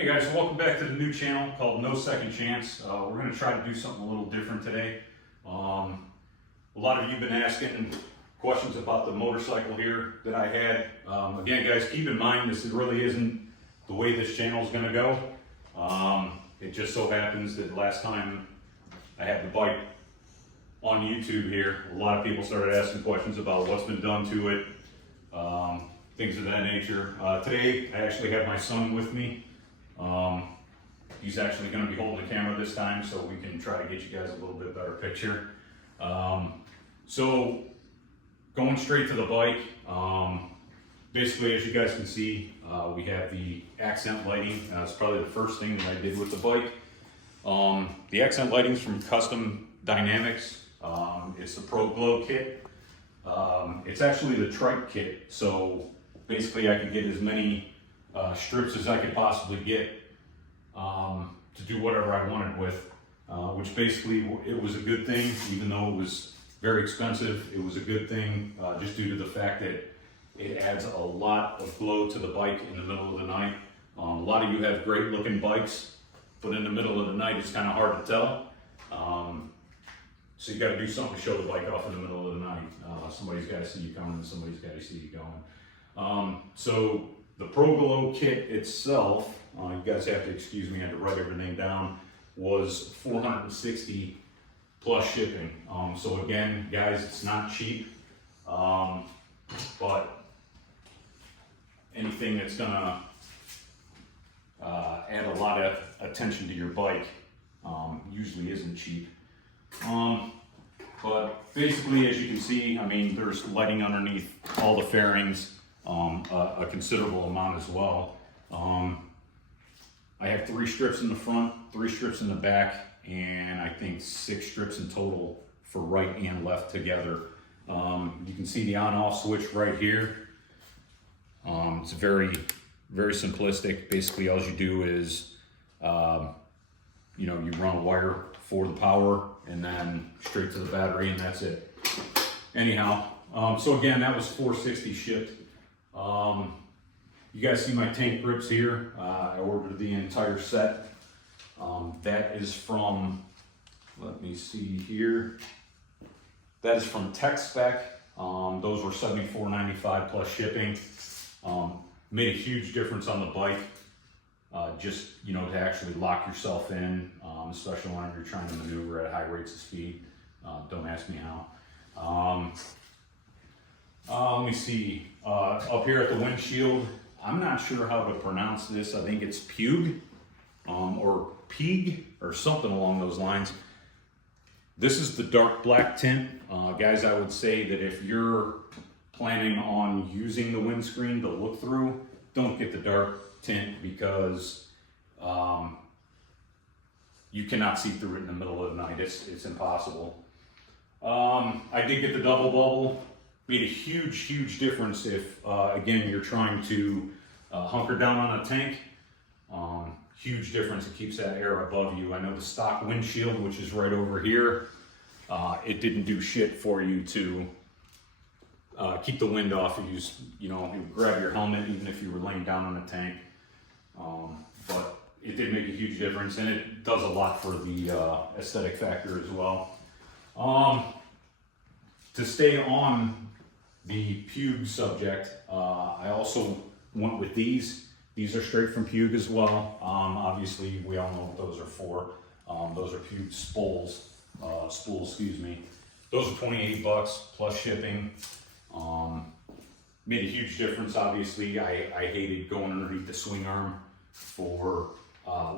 Hey guys, welcome back to the new channel called No Second Chance. We're going to try to do something a little different today. A lot of you have been asking questions about the motorcycle here that I had. Again guys, keep in mind this really isn't the way this channel is going to go. It just so happens that last time I had the bike on YouTube here, a lot of people started asking questions about what's been done to it, things of that nature. Today I actually have my son with me. He's actually going to be holding the camera this time so we can try to get you guys a little bit better picture. So going straight to the bike, basically as you guys can see, we have the accent lighting. It's probably the first thing that I did with the bike. The accent lighting is from Custom Dynamics. It's the Pro Glow kit. It's actually the trike kit, so basically I could get as many strips as I could possibly get to do whatever I wanted with, which basically it was a good thing, even though it was very expensive. It was a good thing just due to the fact that it adds a lot of glow to the bike in the middle of the night. A lot of you have great looking bikes, but in the middle of the night it's kind of hard to tell. So you got to do something to show the bike off in the middle of the night. Somebody's got to see you coming, and somebody's got to see you going. So the Pro Glow kit itself, you guys have to excuse me, I had to write everything down, was $460 plus shipping. So again, guys, it's not cheap, but anything that's gonna add a lot of attention to your bike usually isn't cheap. But basically, as you can see, I mean, there's lighting underneath all the fairings, a considerable amount as well. I have 3 strips in the front, 3 strips in the back, and I think 6 strips in total for right and left together. You can see the on-off switch right here. It's very, very simplistic. Basically, all you do is, you run a wire for the power and then straight to the battery, and that's it. Anyhow, so again, that was $460 shipped. You guys see my tank grips here. I ordered the entire set. That is from, let me see here. That is from Tech Spec. Those were $74.95 plus shipping. Made a huge difference on the bike. Just, to actually lock yourself in, especially when you're trying to maneuver at high rates of speed. Don't ask me how. Let me see, up here at the windshield, I'm not sure how to pronounce this. I think it's Pug, or Pig, or something along those lines. This is the dark black tint. Guys, I would say that if you're planning on using the windscreen to look through, don't get the dark tint because you cannot see through it in the middle of the night. It's impossible. I did get the double bubble. Made a huge difference if, again, you're trying to hunker down on a tank. Huge difference. It keeps that air above you. I know the stock windshield, which is right over here, it didn't do shit for you to keep the wind off of you. You grab your helmet even if you were laying down on a tank. But it did make a huge difference, and it does a lot for the aesthetic factor as well. To stay on the Pug subject, I also went with these. These are straight from Pug as well. Obviously, we all know what those are for. Those are Pug spools, excuse me. Those are $28 plus shipping. Made a huge difference, obviously. I hated going underneath the swing arm for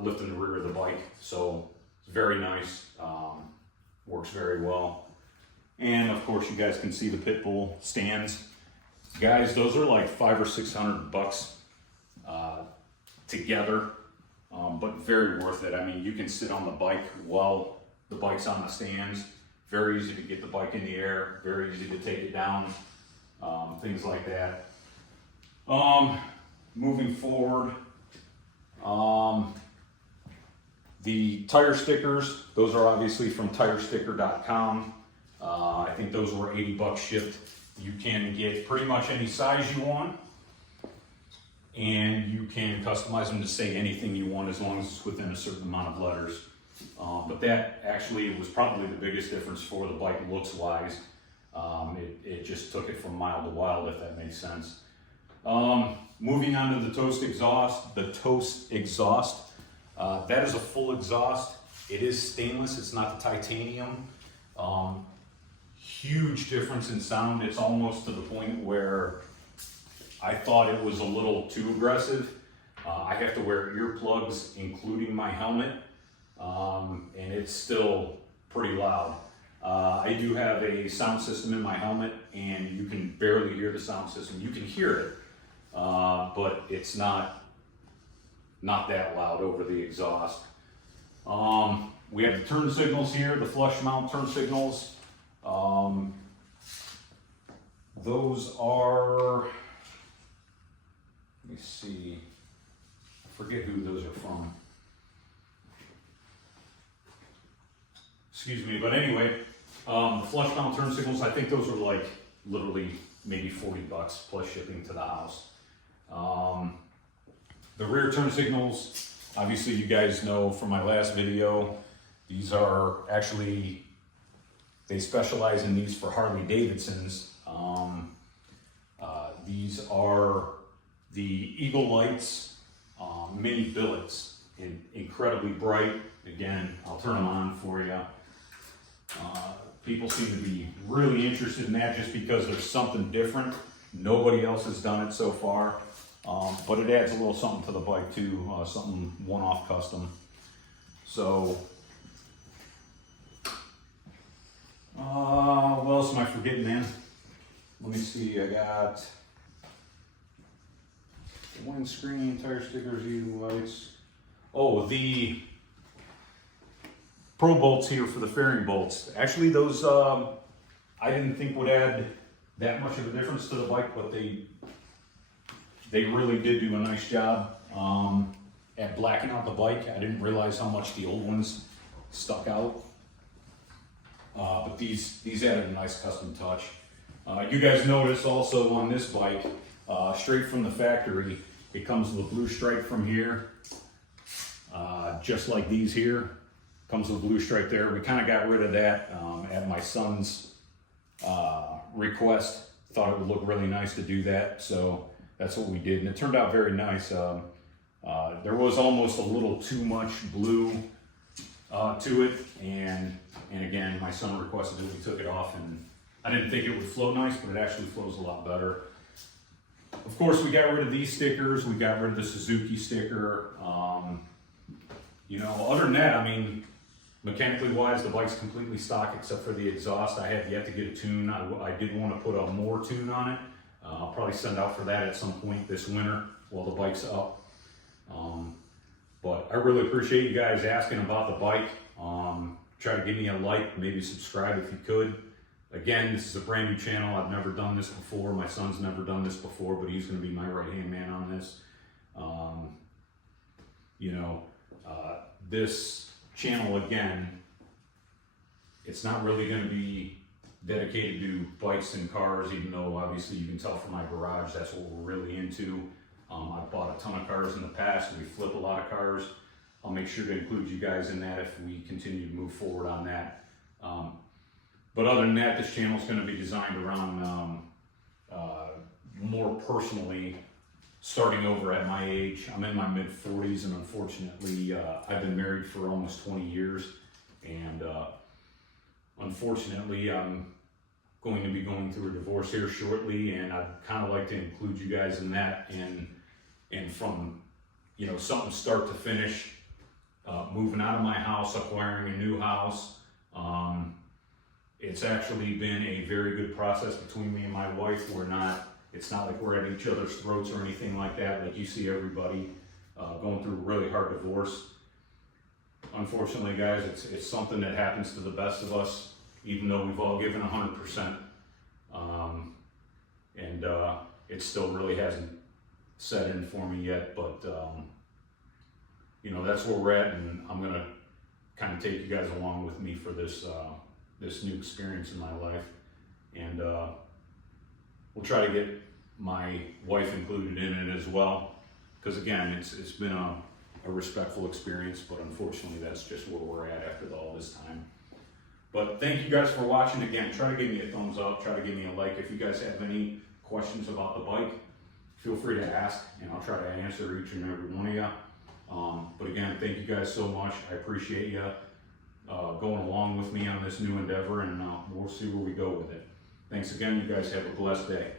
lifting the rear of the bike. So it's very nice, works very well. And of course, you guys can see the pit bull stands. Guys, those are like $500 or $600 together, but very worth it. I mean, you can sit on the bike while the bike's on the stands. Very easy to get the bike in the air, very easy to take it down, things like that. Moving forward, the tire stickers, those are obviously from tiresticker.com. I think those were $80 shipped. You can get pretty much any size you want. and you can customize them to say anything you want as long as it's within a certain amount of letters. But that actually was probably the biggest difference for the bike looks wise. It just took it from mild to wild, if that makes sense. Moving on to the Toast exhaust. The Toast exhaust, that is a full exhaust. It is stainless, it's not the titanium. Huge difference in sound. It's almost to the point where I thought it was a little too aggressive. I have to wear earplugs, including my helmet, and it's still pretty loud. I do have a sound system in my helmet, and you can barely hear the sound system. You can hear it, but it's not that loud over the exhaust. We have the turn signals here, the flush mount turn signals. Those are, let me see, I forget who those are from. Excuse me, but anyway, the flush mount turn signals, I think those are like literally maybe $40 plus shipping to the house. The rear turn signals, obviously you guys know from my last video, these are actually, they specialize in these for Harley Davidsons. These are the Eagle Lights mini billets, incredibly bright. Again, I'll turn them on for you. People seem to be really interested in that just because there's something different. Nobody else has done it so far, but it adds a little something to the bike too, something one-off custom. So, what else am I forgetting, man? Let me see, I got the windscreen, tire stickers, EV lights. Oh, the Pro bolts here for the fairing bolts. Actually, those I didn't think would add that much of a difference to the bike, but they really did do a nice job at blacking out the bike. I didn't realize how much the old ones stuck out, but these added a nice custom touch. You guys notice also on this bike, straight from the factory, it comes with a blue stripe from here, just like these here. Comes with a blue stripe there. We kind of got rid of that at my son's request. Thought it would look really nice to do that, so that's what we did, and it turned out very nice. There was almost a little too much blue to it, and again, my son requested that we took it off, and I didn't think it would flow nice, but it actually flows a lot better. Of course, we got rid of these stickers. We got rid of the Suzuki sticker. You know, other than that, I mean, mechanically wise, the bike's completely stock except for the exhaust. I have yet to get a tune. I did want to put a more tune on it. I'll probably send out for that at some point this winter while the bike's up. But I really appreciate you guys asking about the bike. Try to give me a like, maybe subscribe if you could. Again, this is a brand new channel. I've never done this before. My son's never done this before, but he's going to be my right-hand man on this. You know, this channel, again, it's not really going to be dedicated to bikes and cars, even though obviously you can tell from my garage that's what we're really into. I've bought a ton of cars in the past. We flip a lot of cars. I'll make sure to include you guys in that if we continue to move forward on that. But other than that, this channel is going to be designed around more personally starting over at my age. I'm in my mid-40s, and unfortunately, I've been married for almost 20 years, and unfortunately, I'm going to be going through a divorce here shortly, and I'd kind of like to include you guys in that, and from, you know, something start to finish, moving out of my house, acquiring a new house. It's actually been a very good process between me and my wife. It's not like we're at each other's throats or anything like that, like you see everybody going through a really hard divorce. Unfortunately, guys, it's something that happens to the best of us, even though we've all given 100%. And it still really hasn't set in for me yet, but you know, that's where we're at, and I'm gonna kind of take you guys along with me for this this new experience in my life, and we'll try to get my wife included in it as well. Because again, it's been a respectful experience, but unfortunately that's just where we're at after all this time. But thank you guys for watching. Again, try to give me a thumbs up, try to give me a like. If you guys have any questions about the bike, feel free to ask, and I'll try to answer each and every one of you. But again, thank you guys so much. I appreciate you going along with me on this new endeavor, and we'll see where we go with it. Thanks again. You guys have a blessed day.